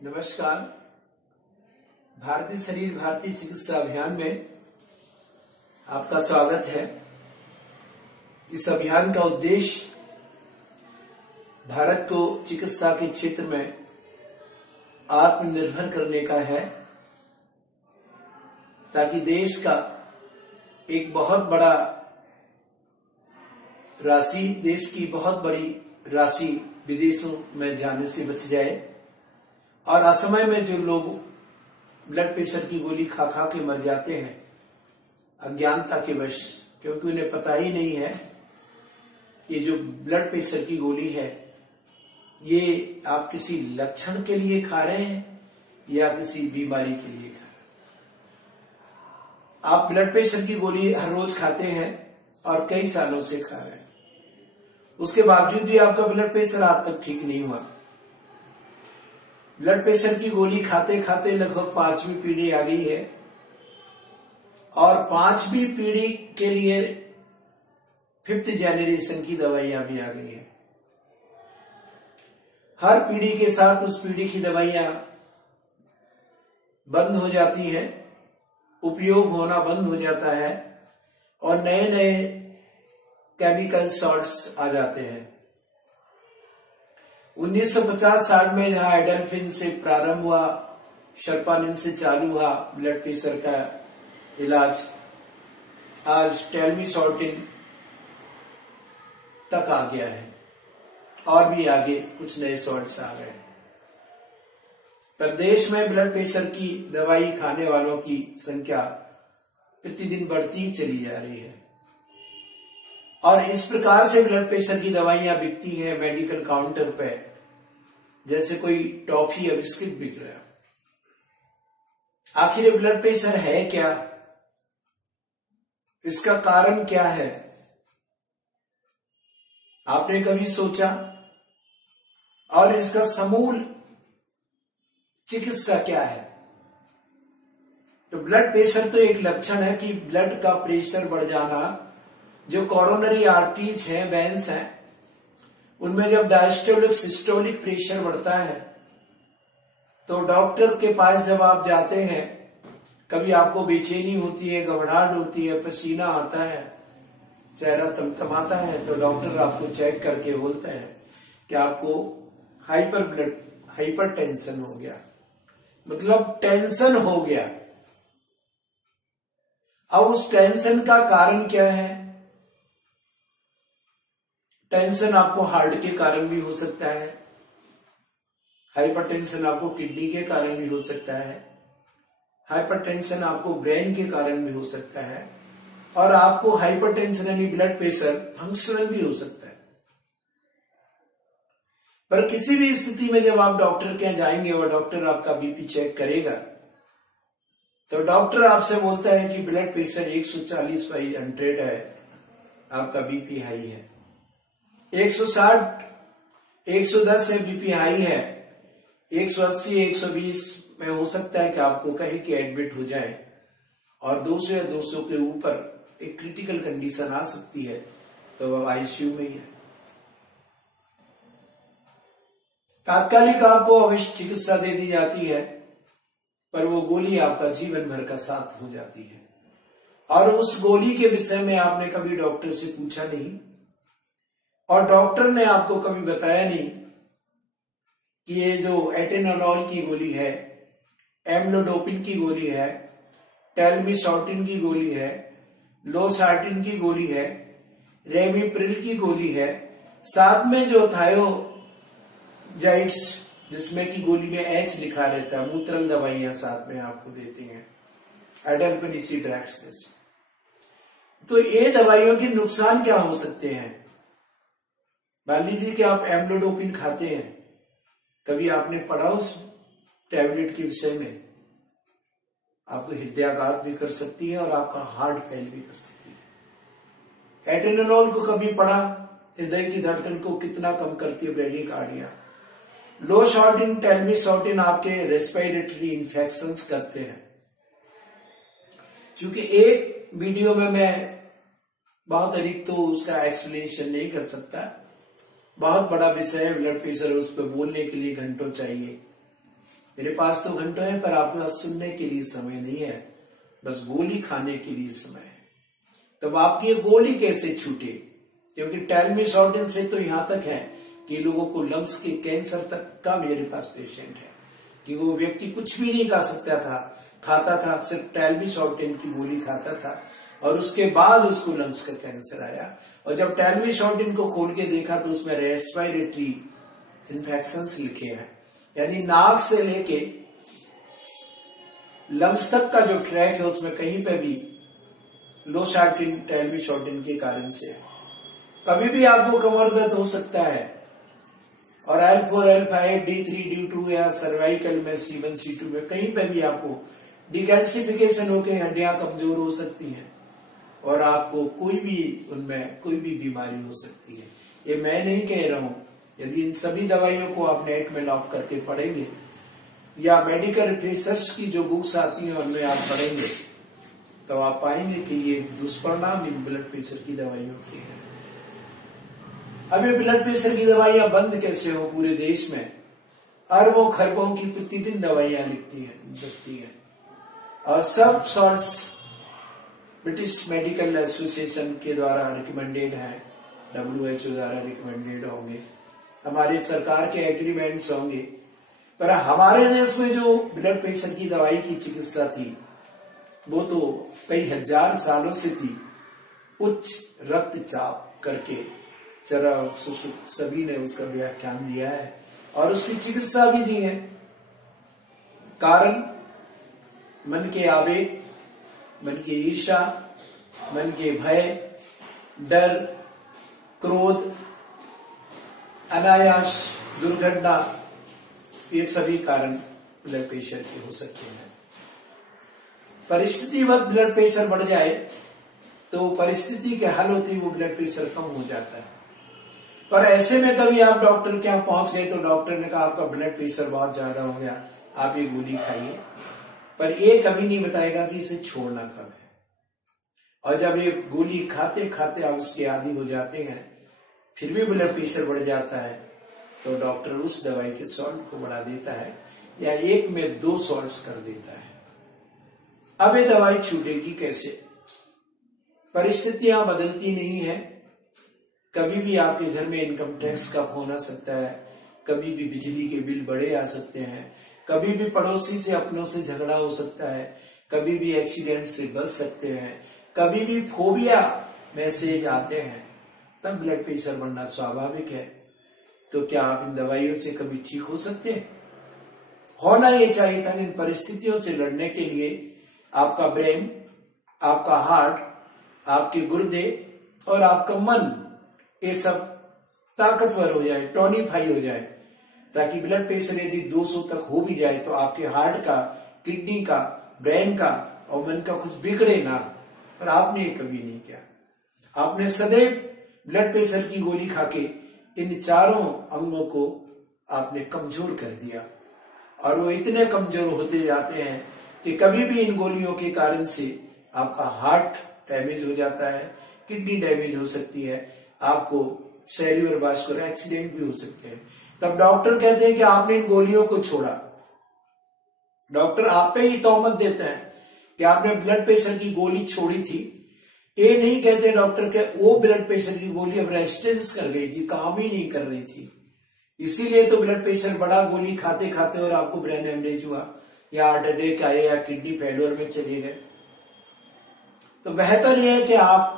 नमस्कार। भारतीय शरीर भारतीय चिकित्सा अभियान में आपका स्वागत है। इस अभियान का उद्देश्य भारत को चिकित्सा के क्षेत्र में आत्मनिर्भर करने का है, ताकि देश का एक बहुत बड़ा राशि, देश की बहुत बड़ी राशि विदेशों में जाने से बच जाए और असमय में जो लोग ब्लड प्रेशर की गोली खा खा के मर जाते हैं अज्ञानता के वश, क्योंकि उन्हें पता ही नहीं है कि जो ब्लड प्रेशर की गोली है ये आप किसी लक्षण के लिए खा रहे हैं या किसी बीमारी के लिए खा रहे हैं। आप ब्लड प्रेशर की गोली हर रोज खाते हैं और कई सालों से खा रहे हैं, उसके बावजूद भी आपका ब्लड प्रेशर आज तक ठीक नहीं हुआ। ब्लड प्रेशर की गोली खाते खाते लगभग 5वीं पीढ़ी आ गई है और 5वीं पीढ़ी के लिए 5th जनरेशन की दवाइयां भी आ गई है। हर पीढ़ी के साथ उस पीढ़ी की दवाइयां बंद हो जाती हैं, उपयोग होना बंद हो जाता है और नए नए केमिकल सॉल्ट्स आ जाते हैं। 1950-60 में जहां एडल्फिन से प्रारंभ हुआ, शर्पानिल से चालू हुआ ब्लड प्रेशर का इलाज, आज टेलमिसॉर्टिन तक आ गया है और भी आगे कुछ नए सॉल्ट्स आ गए। पर देश में ब्लड प्रेशर की दवाई खाने वालों की संख्या प्रतिदिन बढ़ती ही चली जा रही है और इस प्रकार से ब्लड प्रेशर की दवाइयां बिकती हैं मेडिकल काउंटर पे जैसे कोई टॉफी या बिस्किट बिक रहा है। आखिर ब्लड प्रेशर है क्या? इसका कारण क्या है? आपने कभी सोचा? और इसका समूल चिकित्सा क्या है? तो ब्लड प्रेशर तो एक लक्षण है कि ब्लड का प्रेशर बढ़ जाना, जो कोरोनरी आर्टरीज हैं, वेन्स हैं, उनमें जब डायस्टोलिक सिस्टोलिक प्रेशर बढ़ता है तो डॉक्टर के पास जब आप जाते हैं, कभी आपको बेचैनी होती है, घबराहट होती है, पसीना आता है, चेहरा तमतमाता है, तो डॉक्टर आपको चेक करके बोलता है कि आपको हाइपर टेंशन हो गया, मतलब टेंशन हो गया। अब उस टेंशन का कारण क्या है? टेंशन आपको हार्ट के कारण भी हो सकता है, हाइपरटेंशन आपको किडनी के कारण भी हो सकता है, हाइपरटेंशन आपको ब्रेन के कारण भी हो सकता है और आपको हाइपरटेंशन यानी ब्लड प्रेशर फंक्शनल भी हो सकता है। पर किसी भी स्थिति में जब आप डॉक्टर के यहाँ जाएंगे और डॉक्टर आपका बीपी चेक करेगा तो डॉक्टर आपसे बोलता है कि ब्लड प्रेशर 140/100 है, आपका बीपी हाई है। 160 110 से बीपी हाई है, 180 120 में हो सकता है कि आपको कहे कि एडमिट हो जाए और 200 या 200 के ऊपर एक क्रिटिकल कंडीशन आ सकती है, तो अब आईसीयू में ही है। तात्कालिक आपको अवश्य चिकित्सा दे दी जाती है, पर वो गोली आपका जीवन भर का साथ हो जाती है और उस गोली के विषय में आपने कभी डॉक्टर से पूछा नहीं और डॉक्टर ने आपको कभी बताया नहीं कि ये जो एटेनोलॉल की गोली है, एम्लोडोपिन की गोली है, टेलमिसॉर्टिन की गोली है, लोसार्टिन की गोली है, रेमिप्रिल की गोली है, साथ में जो थायोजाइड्स जिसमें की गोली में H लिखा रहता है, मूत्रल दवाइयां साथ में आपको देती हैं, एडल्फिनिसी ड्रग्स। तो ये दवाइयों के नुकसान क्या हो सकते हैं? मान लीजिए कि आप एम्लोडोपिन खाते हैं, कभी आपने पढ़ा उस टैबलेट के विषय में? आपको हृदयाघात भी कर सकती है और आपका हार्ट फेल भी कर सकती है। एटेनोलॉल को कभी पढ़ा? हृदय की धड़कन को कितना कम करती है, ब्रेडिकार्डिया। लोसार्टिन, टेलमिसॉर्टिन आपके रेस्पिरेटरी इंफेक्शंस करते हैं। क्योंकि एक वीडियो में मैं बहुत अधिक तो उसका एक्सप्लेनेशन नहीं कर सकता, बहुत बड़ा विषय है ब्लड प्रेशर, उस पर बोलने के लिए घंटों चाहिए। मेरे पास तो घंटों है पर आपके पास सुनने के लिए समय नहीं है, बस गोली खाने के लिए समय है। तब आपकी ये गोली कैसे छूटे? क्योंकि टेलमिसॉर्टिन से तो यहां तक है कि लोगों को लंग्स के कैंसर तक का मेरे पास पेशेंट है कि वो व्यक्ति कुछ भी नहीं खा सकता था, खाता था सिर्फ टेलमिसॉर्टिन की गोली खाता था और उसके बाद उसको लंग्स का कैंसर आया। और जब टेलमिसॉर्टिन को खोल के देखा तो उसमें रेस्पिरेटरी इन्फेक्शंस लिखे हैं, यानी नाक से लेके लंग्स तक का जो ट्रैक है उसमें कहीं पे भी लोसार्टिन टेलमिसॉर्टिन के कारण से कभी भी आपको कमर दर्द हो सकता है। और L4, L5, D3, D2 या सर्वाइकल में C1, C2 में कहीं पे भी आपको डिकैल्सिफिकेशन होकर हड्डियां कमजोर हो सकती हैं और आपको कोई भी उनमें कोई भी बीमारी हो सकती है। ये मैं नहीं कह रहा हूं, यदि इन सभी दवाइयों को आप नेट में लॉक करके पढ़ेंगे या मेडिकल रिसर्च की जो बुक्स आती हैं उनमें आप पढ़ेंगे तो आप पाएंगे कि ये दुष्परिणाम इन ब्लड प्रेशर की दवाइयों के हैं। अब ये ब्लड प्रेशर की दवाइयां बंद कैसे हो? पूरे देश में अरबों खरबों की प्रतिदिन दवाइयां लगती हैं और सब सॉल्ट्स ब्रिटिश मेडिकल एसोसिएशन के द्वारा रिकमेंडेड है, WHO द्वारा रिकमेंडेड होंगे, हमारे सरकार के एग्रीमेंट्स होंगे। पर हमारे देश में जो ब्लड प्रेशर की दवाई की चिकित्सा थी वो तो कई हजार सालों से थी। उच्च रक्तचाप करके चरा सभी ने उसका व्याख्यान दिया है और उसकी चिकित्सा भी दी है। कारण मन के आवेग, मन की ईर्ष्या, मन के भय, डर, क्रोध, अनायास दुर्घटना, ये सभी कारण ब्लड प्रेशर के हो सकते हैं। परिस्थिति वक्त ब्लड प्रेशर बढ़ जाए तो परिस्थिति के हल होती वो ब्लड प्रेशर कम हो जाता है। पर ऐसे में कभी आप डॉक्टर के यहाँ पहुंच गए तो डॉक्टर ने कहा आपका ब्लड प्रेशर बहुत ज्यादा हो गया, आप ये गोली खाइए, पर ये कभी नहीं बताएगा कि इसे छोड़ना कब है। और जब ये गोली खाते खाते आप उसके आदी हो जाते हैं फिर भी ब्लड प्रेशर बढ़ जाता है तो डॉक्टर उस दवाई के सॉल्ट को बढ़ा देता है या 1 में 2 सॉल्ट्स कर देता है। अब ये दवाई छूटेगी कैसे? परिस्थितियां बदलती नहीं है। कभी भी आपके घर में इनकम टैक्स का फोन आ सकता है, कभी भी बिजली के बिल बड़े आ सकते हैं, कभी भी पड़ोसी से अपनों से झगड़ा हो सकता है, कभी भी एक्सीडेंट से बच सकते हैं, कभी भी फोबिया मैसेज आते हैं, तब ब्लड प्रेशर बढ़ना स्वाभाविक है। तो क्या आप इन दवाइयों से कभी ठीक हो सकते हैं? होना ये चाहिए था। इन परिस्थितियों से लड़ने के लिए आपका ब्रेन, आपका हार्ट, आपके गुर्दे और आपका मन ये सब ताकतवर हो जाए, टॉनिफाई हो जाए, ताकि ब्लड प्रेशर यदि 200 तक हो भी जाए तो आपके हार्ट का, किडनी का, ब्रेन का और मन का कुछ बिगड़े ना। पर आपने ये कभी नहीं किया। आपने सदैव ब्लड प्रेशर की गोली खाके इन चारों अंगों को आपने कमजोर कर दिया और वो इतने कमजोर होते जाते हैं कि कभी भी इन गोलियों के कारण से आपका हार्ट डैमेज हो जाता है, किडनी डैमेज हो सकती है, आपको सेरिब्रल वास्कुलर एक्सीडेंट भी हो सकते हैं। तब डॉक्टर कहते हैं कि आपने इन गोलियों को छोड़ा। डॉक्टर आप पे ही तोहमत देते हैं कि आपने ब्लड प्रेशर की गोली छोड़ी थी। ये नहीं कहते डॉक्टर के वो ब्लड प्रेशर की गोली अब रेजिस्टेंस कर गई थी, काम ही नहीं कर रही थी, इसीलिए तो ब्लड प्रेशर बढ़ा गोली खाते खाते और आपको ब्रेन हेमरेज हुआ या हार्ट अटैक आए या किडनी फेल्योर में चले गए। तो बेहतर यह है कि आप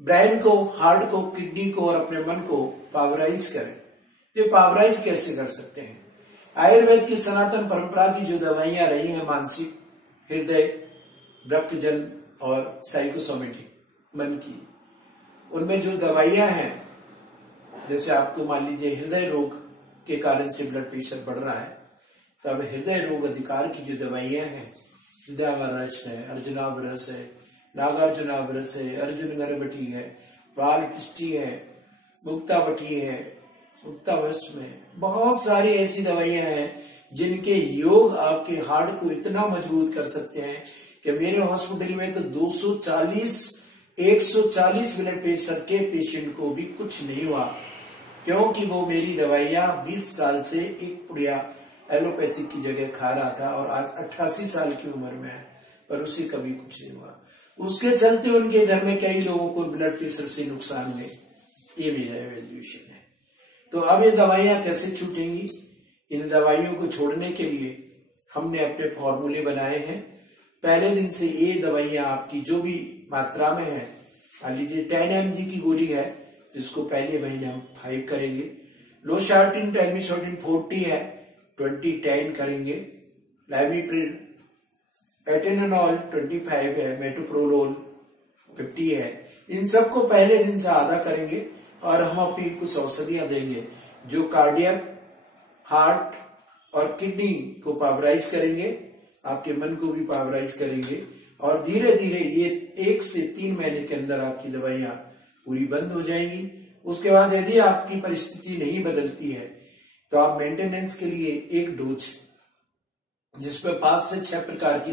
ब्रेन को, हार्ट को, किडनी को और अपने मन को पावराइज करें। ये पावराइज कैसे कर सकते हैं? आयुर्वेद की सनातन परंपरा की जो दवाइयां रही हैं, मानसिक, हृदय, वृक्कजन और साइकोसोमेटिक, मन की, उनमें जो दवाइयां हैं, जैसे आपको मान लीजिए हृदय रोग के कारण से ब्लड प्रेशर बढ़ रहा है, तब हृदय रोग अधिकार की जो दवाइयां हैं, हृदयावरस है, अर्जुनावरस है, नागार्जुनावरस है, अर्जुन गर्भटी है, बालकृष्टि है, मुक्तावटी है, मुक्तावरस में बहुत सारी ऐसी दवाइयां हैं जिनके योग आपके हार्ट को इतना मजबूत कर सकते हैं कि मेरे हॉस्पिटल में तो 140 ब्लड प्रेशर के पेशेंट को भी कुछ नहीं हुआ, क्योंकि वो मेरी दवाइयां 20 साल से एक पुड़िया एलोपैथिक की जगह खा रहा था और आज 88 साल की उम्र में है, पर उसे कभी कुछ नहीं हुआ। उसके चलते उनके घर में कई लोगों को ब्लड प्रेशर से नुकसान हुए। ये मेरा एवेल्यूएशन है। तो अब ये दवाइयां कैसे छूटेंगी? इन दवाइयों को छोड़ने के लिए हमने अपने फॉर्मूले बनाए हैं। पहले दिन से ये दवाइयां आपकी जो भी मात्रा में है, मान लीजिए 10 mg की गोली है तो इसको पहले महीने हम 5 करेंगे। लोशार्टिन टेलमिशोटिन 40 है, 20-10 करेंगे। लैमिप्रिल एटेनोल 25 है, मेटोप्रोलोल 50 है। इन सबको पहले दिन से आधा करेंगे और हम अपनी कुछ औषधियां देंगे जो कार्डियक, हार्ट और किडनी को पावराइज करेंगे, आपके मन को भी पावराइज करेंगे। और धीरे धीरे ये 1 से 3 महीने के अंदर आपकी दवाइयां पूरी बंद हो जाएंगी। उसके बाद यदि आपकी परिस्थिति नहीं बदलती है तो आप मेंटेनेंस के लिए एक डोज, जिसमें 5 से 6 प्रकार की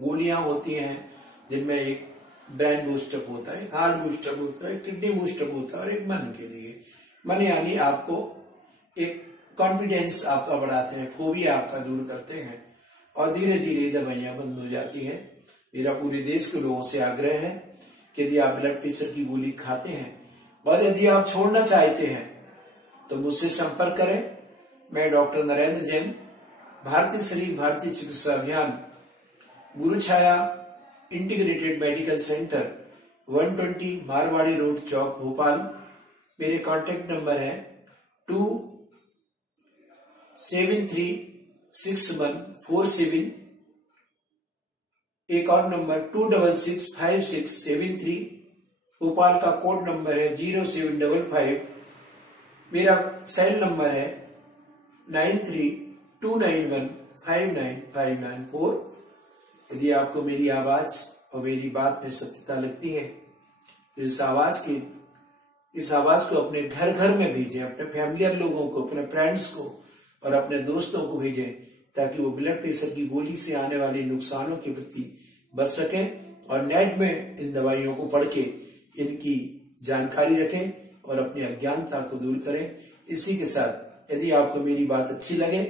गोलियां होती हैं, जिनमें एक ब्रेन बूस्टअप होता है, हार्ट बूस्टअप होता है, किडनी बूस्टअप होता है और एक मन के लिए। मन यानी आपको एक कॉन्फिडेंस आपका बढ़ाते हैं, फोबिया आपका दूर करते हैं और धीरे धीरे दवाइयां बंद हो जाती है। मेरा पूरे देश के लोगों से आग्रह है कि यदि आप ब्लड प्रेशर की गोली खाते हैं और यदि आप छोड़ना चाहते हैं तो मुझसे संपर्क करें। मैं डॉक्टर नरेंद्र जैन, भारतीय शरीर भारतीय चिकित्सा अभियान, Guru Chhaya integrated medical centre, 120 Marwari road, Chowk, Bhopal. मेरे कॉन्टेक्ट नंबर है 2736147। एक और नंबर 2665673। भोपाल का कोड नंबर है 0755। मेरा सेल नंबर है 9329159594। यदि आपको मेरी आवाज और मेरी बात में सत्यता लगती है तो इस आवाज को अपने घर घर में भेजें, अपने फैमिलियर लोगों को, अपने फ्रेंड्स को और अपने दोस्तों को भेजें, ताकि वो ब्लड प्रेशर की गोली से आने वाले नुकसानों के प्रति बच सकें और नेट में इन दवाइयों को पढ़ के इनकी जानकारी रखें और अपनी अज्ञानता को दूर करें। इसी के साथ यदि आपको मेरी बात अच्छी लगे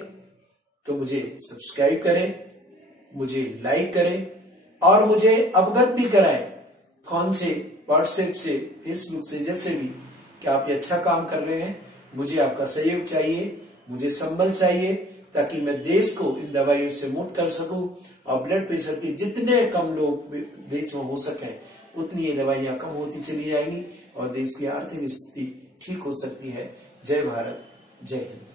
तो मुझे सब्सक्राइब करें, मुझे लाइक करें और मुझे अवगत भी कराएं, फोन से, व्हाट्सएप से, फेसबुक से, जैसे भी, कि आप ये अच्छा काम कर रहे हैं। मुझे आपका सहयोग चाहिए, मुझे संबल चाहिए, ताकि मैं देश को इन दवाइयों से मुक्त कर सकूं और ब्लड प्रेशर के जितने कम लोग देश में हो सके उतनी ये दवाइयां कम होती चली जाएंगी और देश की आर्थिक स्थिति ठीक हो सकती है। जय भारत, जय हिंद।